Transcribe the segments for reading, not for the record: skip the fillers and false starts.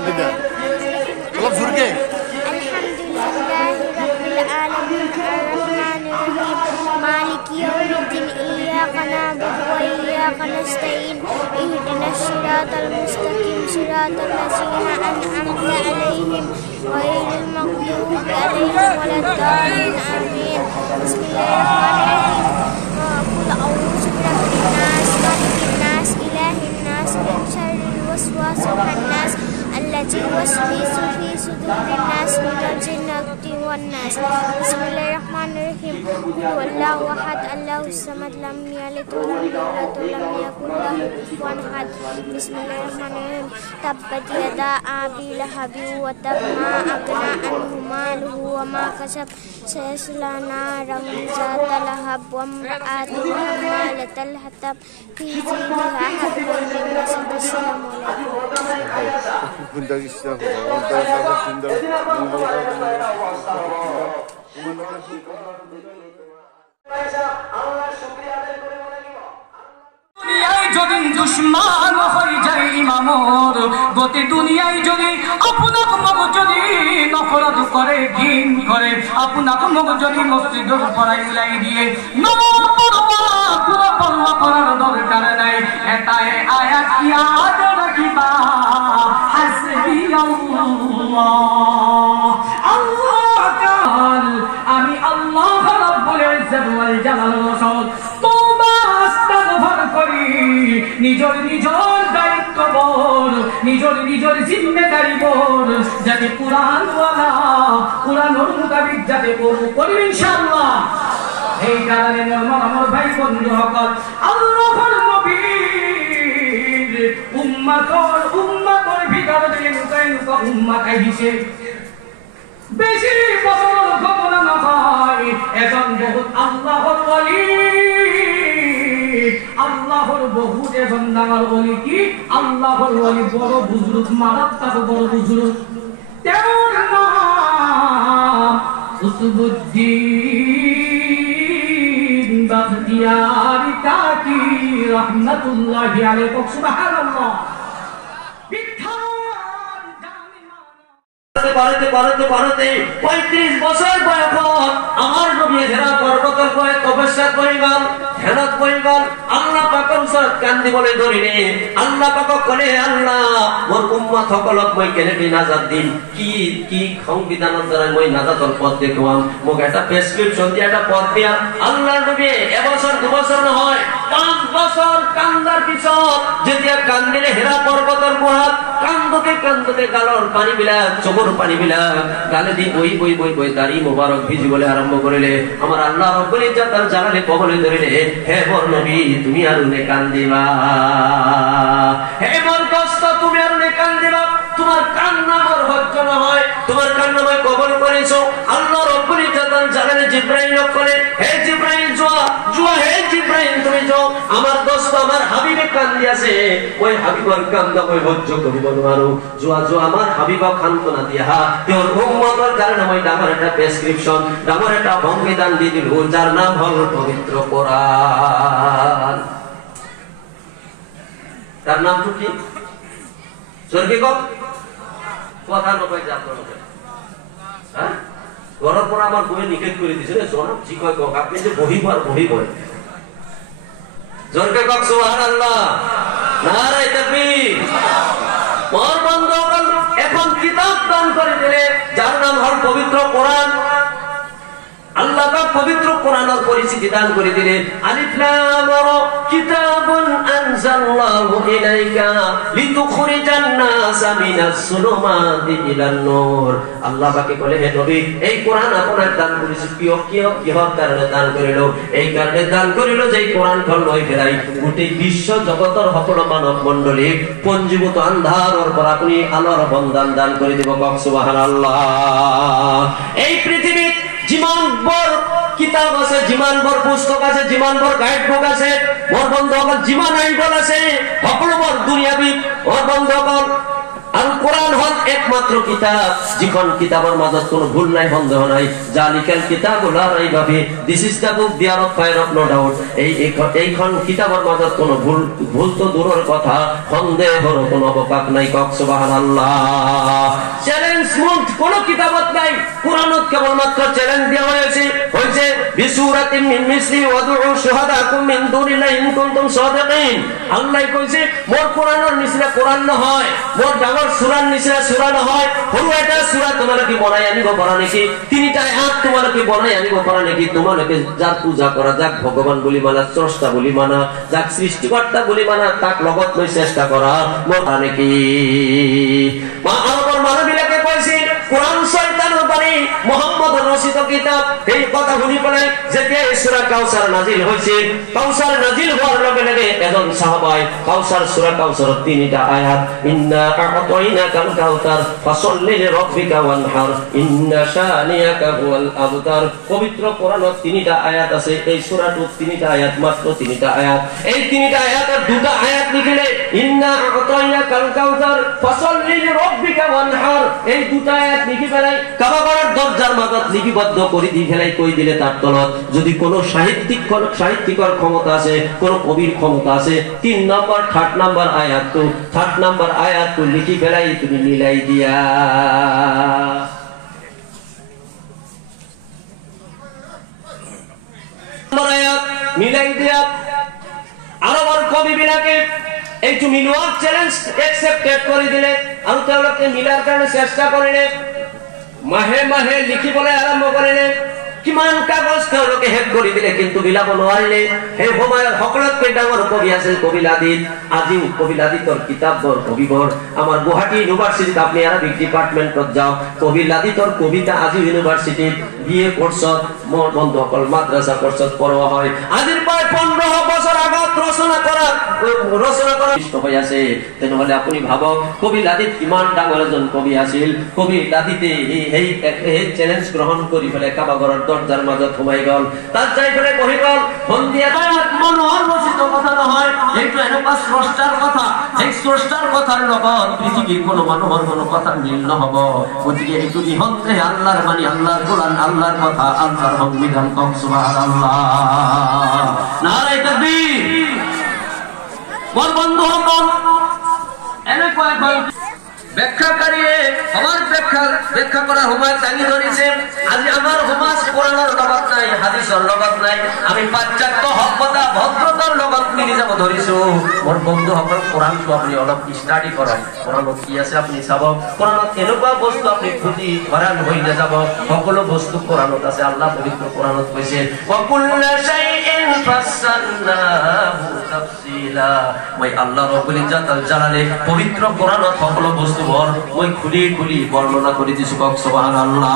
বরকত দেন সব জোরকে আলহামদুলিল্লাহি রাব্বিল আলামিন আর-রাহমানির রহিম মালিকি ইয়াউমিদ্দিন ইয়্যাকা না'বুদু ওয়া ইয়্যাকা নাস্তাঈন ইহদিনাস সিরাতাল মুস্তাকিম সিরাতাল লাযীনা আন'আমতা আলাইহিম গায়রিল মাগদুবি আলাইহিম ওয়ালাদ-দাল্লিন আমিন বিসমিল্লাহির রাহমানির রহিম কুল আউযু বিরাব্বিন নাস মালিকিন নাস ইলাহিন নাস মিন শাররিল ওয়াসওয়াসিল খান্নাস التي توسوس في صدور الناس من الجنة والناس بسم الله الرحمن الرحيم قل هو الله أحد الله الصمد لم يلد ولم يولد ولم يكن له كفوا أحد بسم الله الرحمن الرحيم تبت يدا أبي لهب وتب ما أغنى عنه ماله وما كسب سيصلى نارا ذات لهب وامرأته حمالة الحطب في جيدها حبل من مسد السلام عليكم Bundaki istiyor. দুনিয়ায় যদি দুশ্মন হয়ে যায় ইমামর গতি দুনিয়ায় যদি আপনাকে মগ যদি নফরত করে ঘিন করে আপনাকে মগ যদি মসজিদের পড়াই উলাই দিয়ে নামাজ পড়বা পুরো পড়বা করার দরকার নাই এটাই আয়াত ইয়াদ রাখিবা হাসবি আল্লাহ কাল আমি আল্লাহ রাব্বুল ইজ্জত ওয়াল জালাল রাসূল তোবা আস্তাগফার করি নিজের নিজের দায়িত্ব বল নিজের নিজের জিম্মেদারি বল যাতে কুরআন ওয়ালা কুরআনের মুতাবিক যাতে করি ইনশাআল্লাহ এই কারণে আমার ভাই বন্ধু সকল আল্লাহর নবীর উম্মতের ভিতর দিয়ে নুকা উম্মত আইছে বেশি বছর খবর না হয় এখন বহুত আল্লাহর ওলি আল্লাহর বহুত এখন নামার ওলি কি আল্লাহর ওলি বড় বুজুর্গ মারাত্মক বড় বুজুর্গ তেমন নাম উসবুদ্দিন বাখতিয়ারি কাকি রহমাতুল্লাহি আলাইহি সুবহানাল্লাহ ভারতে 35 বছর বয়স আমার নবী হেরা পর্বতের পরে তপস্যা করিবাল হেরাত করিবাল আল্লাহ পাকের সাথ কান্দি বলে ধরিনে আল্লাহ পাক কলে আল্লাহ মোর উম্মত সকলক মই কেনেকে নাজাত দিম কি সংবিধানের দ্বারা মই নাজাতর পথ দেখুয়াম মোক একটা প্রেসক্রিপশন দিয়া একটা পথ দিয়া আল্লাহর নবী এবছর 2 বছর নহয় 5 বছর কান্দার পিছত যেতিয়া কান্দিলে হেরা পর্বতের পহাত কান্দতে গালর পানি বিলাক চোখর পানি বিলাক গালে দি বই দাড়ি মোবারক ভিজিবলে আরম্ভ করিলে আমার আল্লাহ রব্বুল ইজ্জত জালালে কবলে ধরিলে হে মোর নবী তুমি আর নে কান্দিবা হে মোর কষ্ট তুমি আর নে কান্দিবা তোমার কান্না মোর সহ্য নহয় তোমার কান্না মই কবল করেছো আল্লাহ রব্বুল ইজ্জত জালালে জিবরাইল করে হে জিবরাইল জুয়া হে জিবরাইল তুমি যাও আমার দোস্ত আমার হাবিবে কান্দি আছে ওই হাবিবর কান্দা মই সহ্য করিব নোৱাৰো জুয়া আমার হাবিবক খান্তনা দিয়া তোর উম্মতের কারণে মই ডাঙর একটা প্রেসক্রিপশন ডাঙর একটা সংবিধান দি দিল যার নাম হল পবিত্র কোরআন তার নাম কি স্বর্গে কথা নকয় যা করবে হ্যাঁ ঘরের পর আমার বই নিষেধ করে দিছে রে জনাব জি কয় কক আপনি যে বহিব জোরকে কক সুবহানাল্লাহ নারে তাকবীর মোর বন্ধুগণ এখন কিতাব দান করে দিলে যার নাম হল পবিত্র কোরআন আল্লাহ পাক পবিত্র কোরআনের পরিচিতি দান করে দিলে আলিফ লাম রা কিতাবুন আনজালনাহু ইলাইকা লিতুখরিজান নাসা মিনাস সুলুমাতি ইলান নূর আল্লাহ পাকে বলে হে নবী এই কোরআন আপনার দান করেছি কিহর কারণে দান করিল এই কারণে দান করিল যে কোরআন ফল নয় ফেরাই গোটে বিশ্ব জগতের সকল মানব মণ্ডলী পঞ্জীভূত আন্ধারর পর আপনি আলোর বন্দান দান করে দিব সুবহানাল্লাহ এই পৃথিবী জীবনভর কিতাব আছে জীবনভর পুস্তক আছে জীবনভর গাইড বুক আছে মোর বন্ধুসকল জীবন আইডল আছে সকলোবোৰ দুনিয়াবি মোর বন্ধুসকল আৰু কোরআন হল একমাত্র কিতাব যিখন কিতাবের মাঝে কোনো ভুল নাই সন্দেহ নাই জালিকাল কিতাবুল লা রাইবা ফি this is the book there of fire of no doubt এইখন কিতাবের মাঝে কোনো ভুল তো দূরের কথা সন্দেহর কোনো অবকাশ নাই কক সুবহানাল্লাহ চ্যালেঞ্জ মুক্ত কোনো কিতাবত নাই কুরআনত কেবলমাত্র চ্যালেঞ্জ দেওয়া হয়েছে বিসূরাতিন মিন মিসলি ওয়াদউ শুহাদাকুম মিন দুনিল্লাহি ইন কুনতুম সাদিকিন আল্লাহ কইছে মোর কোরআনের নিচে কোরআন না হয় মোর ডাঙর সূরার নিচে সূরা না হয় পুরো এটা সূরা তোমার কি বনাই আনিব পারা নাকি তিনটা আয়াত তোমার কি বনাই আনিব পারা নাকি তোমাকে যার পূজা করা যাক ভগবান বলি মানা স্রষ্টা বলি মানা যাক সৃষ্টিকর্তা বলি মানা তাক লগত লই চেষ্টা করা মোর নাকি মা আমার মানবীলাকে কইছে কোরআন শয়তানের বাণী মুহাম্মদ রচিত কিতাব এই কথা শুনি পেলাই যেতিয়া সূরা কাউসার নাজিল হইছে কাউসার নাজিল হওয়ার লগে লগে এজন সাহাবায়ে কাউসার সূরা কাউসার তিনটা আয়াত ইন্না আ'তাইনাকাল কাউসার ফাসাল্লি লিরাব্বিকা ওয়ানহার ইন্না শানিয়াকা হুয়াল আবতার পবিত্র কোরআনত তিনটা আয়াত আছে এই সূরাটোত তিনটা আয়াত মাত্র তিনটা আয়াত এই তিনটা আয়াতের দুটো আয়াত লিখিলে ইন্না আ'তাইনাকাল কাউসার ফাসাল্লি লিরাব্বিকা ওয়ানহার এই দুটো আয়াত লিখি ফেলাই কাবাগরের দরজার মাঝত লিপিবদ্ধ করে দি ফেলাই কই দিলে তার তলত যদি কোনো সাহিত্যিকর ক্ষমতা আছে কোন কবির ক্ষমতা আছে 3 নম্বর 3 নম্বর আয়াত তো 3 নম্বর আয়াত তো লিখি ফেলাই তুমি মিলাই দিয়া আয়াত মিলাই দিয়া আরবার কবি বিলাকে একটু মিলওয়ার চ্যালেঞ্জ অ্যাকসেপ্টেড করে দিলে আর তাহলে মিলার কারণে চেষ্টা করিলে মাহে মাহে লিখিবলৈ আরম্ভ করিলে কিমান কাগজ তেওঁলোকে হেড কৰি দিলে কিন্তু বিলাব নোৱাৰিলে সেই সময়ৰ সকলোতকৈ ডাঙৰ কবি আছিল কবিলাদিত আজিও কবিলাদিতৰ কিতাপবোৰ কবিবোৰ আমাৰ গুৱাহাটী ইউনিভাৰ্চিটিত আপুনি আৰবিক ডিপাৰ্টমেণ্টত যাওক কবিলাদিতৰ কবিতা আজি ইউনিভাৰ্চিটিত বিএ কোৰ্সত মোৰ বন্ধুসকল মাদ্ৰাসা কোৰ্সত পঢ়োৱা হয় আজিৰ প্ৰায় 15 বছৰ আগত ৰচনা কৰা সৃষ্টি হৈ আছে তেনেহলে আপুনি ভাবক কবিলাদিত কিমান ডাঙৰ এজন কবি আছিল কবিলাদিতে এই চ্যালেঞ্জ গ্ৰহণ কৰি ফেলে কাবাগৰৰ দরজার মাঝত সোমাই গল তার যাই ফেলে কহি গল বন্দিয়া মনোহর রচিত কথা নহয় এইটো এনেকুৱা স্রষ্টার কথা এই স্রষ্টার কথার লগত পৃথিবীর কোনো মানুহৰ কোনো কথা মিল নহব গতিকে এইটো নিহন্তে আল্লাহর বাণী আল্লাহর কোরআন আল্লাহর কথা আল্লাহর সংবিধান কক সুবহানাল্লাহ নারে তাকবীর মোর বন্ধুসকল এনেকুৱা এখন ব্যাখ্যাকারী আমার ব্যাখ্যা করার সময় দাঙি ধরিছে আজি আমার সমাজ কোরআনের লগত নাই হাদিসের লগত নাই আমি পাশ্চাত্য সভ্যতা ভদ্রতার লগত মিলি যাব ধরিছো মোর বন্ধুসকল কোরআনটো আপনি অলপ স্টাডি করাই কোরআনত কি আছে আপনি চাব কোরআনত এনেকুৱা বস্তু আপনি খুঁজি ধরান হৈ নাযাব সকলো বস্তু কোরআনত আছে আল্লাহ পবিত্র কোরআনত কৈছে ওয়াকুল্লা শাইইন ফাসসালনাহু তাফসীলা ওই আল্লাহ রাব্বুল ইজ্জাতুল জালালে পবিত্র কোরআনত সকলো বস্তু মই খুলি খুলি বর্ণনা করে দিছি কক সুবহানাল্লাহ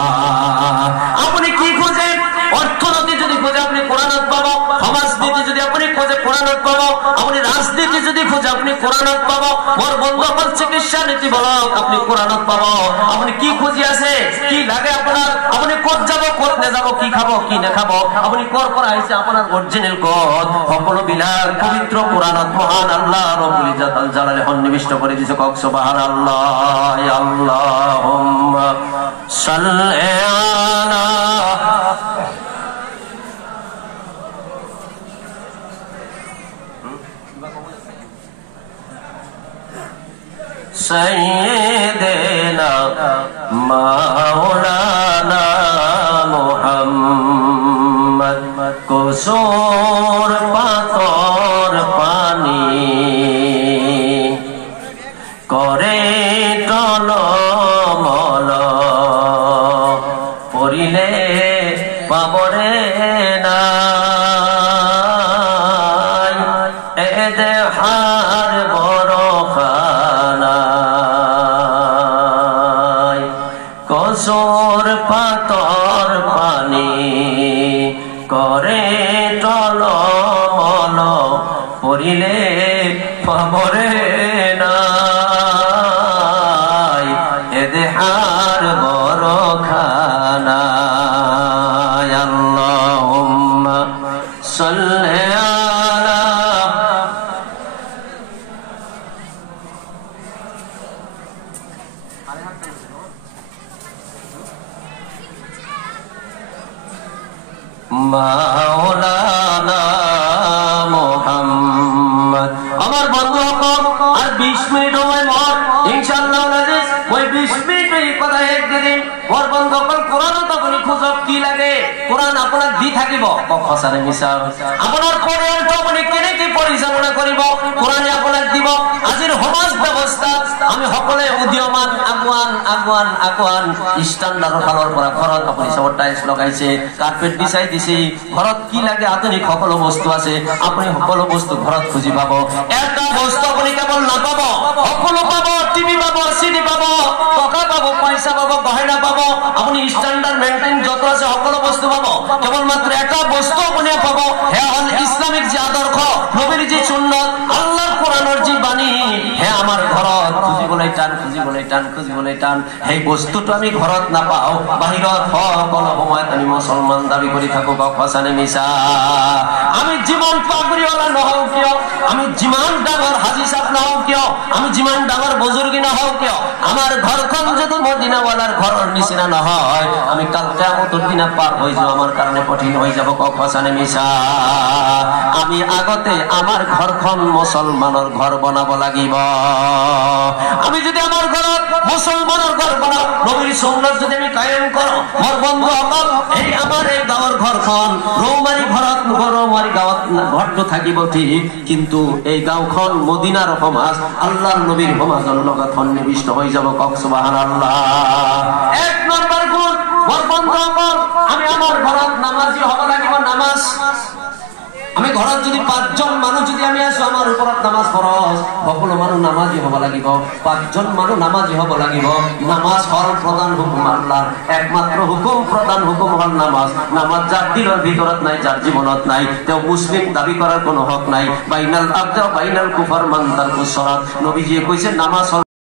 আপনি কি খোঁজেন অর্থনীতি যদি খোঁজে আপনি কোরআনত পাবো সমাজনীতি যদি আপনি খোঁজে কোরআনত পাবো আপনি রাজনীতি যদি খোঁজে আপনি কোরআনত পাবো মোর বন্ধুসকল চিকিৎসা নীতি বলক আপনি কোরআনত পাবো আপনি কি খুঁজি আছে কি লাগে আপনার আপনি কোত যাব কোত নে যাব কি খাবো কি না খাবো আপনি কর করা হইছে আপনার অরিজিনাল কত সকল বিলার পবিত্র কোরআনত মহান আল্লাহ রাব্বুল ইজ্জাতুল জালালে সন্নিবিষ্ট করে দিছে কক সুবহানাল্লাহ আল্লাহুম্মা সাল্লি আলা সাইয়্যিদিনা মাওলানা মুহাম্মদ কুসুর পাতর পানি করে টলমল পড়িলে পাবরে না এ দেহার বড় খানায় কসুর পাতর পানি করে টলমল পড়িলে পাবরে না এদেহার বড় খানায় আল্লাহুম্মা সাল্লি আলা মাওলানা মুহাম্মদ। আমার বন্ধু আর 20 মিনিট সময় মত ইনশাআল্লাহ আজিজ ওই 20 মিনিট এই কথা একদিন ওর বন্ধু কোরআন তখন খুঁজব কি লাগে কোরআন আপনার দি থাকিব খসারে মিছা আপনার কোরআন তখন কেনে কি পরিচালনা করিব কোরআনে আপনার দিব আজির সমাজ ব্যবস্থা আমি সকলে উদীয়মান আগুৱান ষ্টাণ্ডাৰ্ড ফালৰ পৰা ঘৰত আপুনি সব টাইলছ লগাইছে কাৰ্পেট বিছাই দিছে ঘৰত কি লাগে আধুনিক সকলো বস্তু আছে আপুনি সকলো বস্তু ঘৰত খুঁজি পাব এটা বস্তু আপুনি কেৱল নাপাব সকলো পাব টিভি পাব সিডি পাব টকা পাব পইচা পাব গহনা পাব আপুনি ষ্টাণ্ডাৰ্ড মেইনটেইন যত আছে সকলো বস্তু পাব কেৱল মাত্ৰ এটা বস্তু আপুনি পাব হে হল ইসলামিক যে আদৰ্শ নবীৰ যে সুন্নত আল্লাহৰ কোরআনৰ যে বাণী হে আমার ঘৰত খুঁজিবলৈ টান সেই বস্তুটো আমি ঘৰত নাপাও বাহিৰত সকলো সময়ত আমি মুছলমান দাবী কৰি থাকো সঁচানে মিছা আমি জীবন পাগৰিওয়ালা নহও কিয় আমি যিমান ডাঙৰ হাজী সাহেব নহও কিয় আমি যিমান ডাঙৰ বুজুৰ্গী নহও কিয় আমাৰ ঘৰখন যদি মদিনাৱালাৰ ঘৰৰ নিচিনা নহয় আমি কাল কিয়ামতৰ দিনা পাৰ হৈ যাও আমাৰ কাৰণে কঠিন হৈ যাব সঁচানে মিছা আমি আগতে আমাৰ ঘৰখন মুছলমানৰ ঘৰ বনাব লাগিব আমি যদি আমার ঘৰত মুসলমানের ঘর বানাও নবীর সুন্নাত যদি আমি কায়েম করো মোর বন্ধু সকল এই আমার এই গাঁৱৰ ঘৰখন রৌমারি গাঁৱত ঘৰটো থাকিব ঠিক কিন্তু এই গাঁওখন মদিনাৰ সমাজ আল্লাহৰ নবীৰ সমাজৰ লগত সন্নিবিষ্ট হৈ যাব কক সুবহানাল্লাহ এক নম্বৰ গুণ মোর বন্ধু সকল আমি আমার ঘৰত নামাজি হব লাগিব নামাজ আমি ঘৰত যদি 5 জন মানুহ যদি আমি আছো আমাৰ ওপৰত নামাজ ফৰজ সকলো মানুহ নামাজি হ'ব লাগিব 5 জন মানুহ নামাজি হ'ব লাগিব নামাজ হল প্ৰধান হুকুম আল্লাহৰ একমাত্ৰ হুকুম প্ৰধান হুকুম হল নামাজ যাৰ দিলৰ ভিতৰত নাই যাৰ জীৱনত নাই তেওঁ মুসলিম দাবী কৰাৰ কোনো হক নাই বাইনাল আবদ বাইনাল কুফাৰ মান তারকুস সালাত নবীজিয়ে কৈছে নামাজ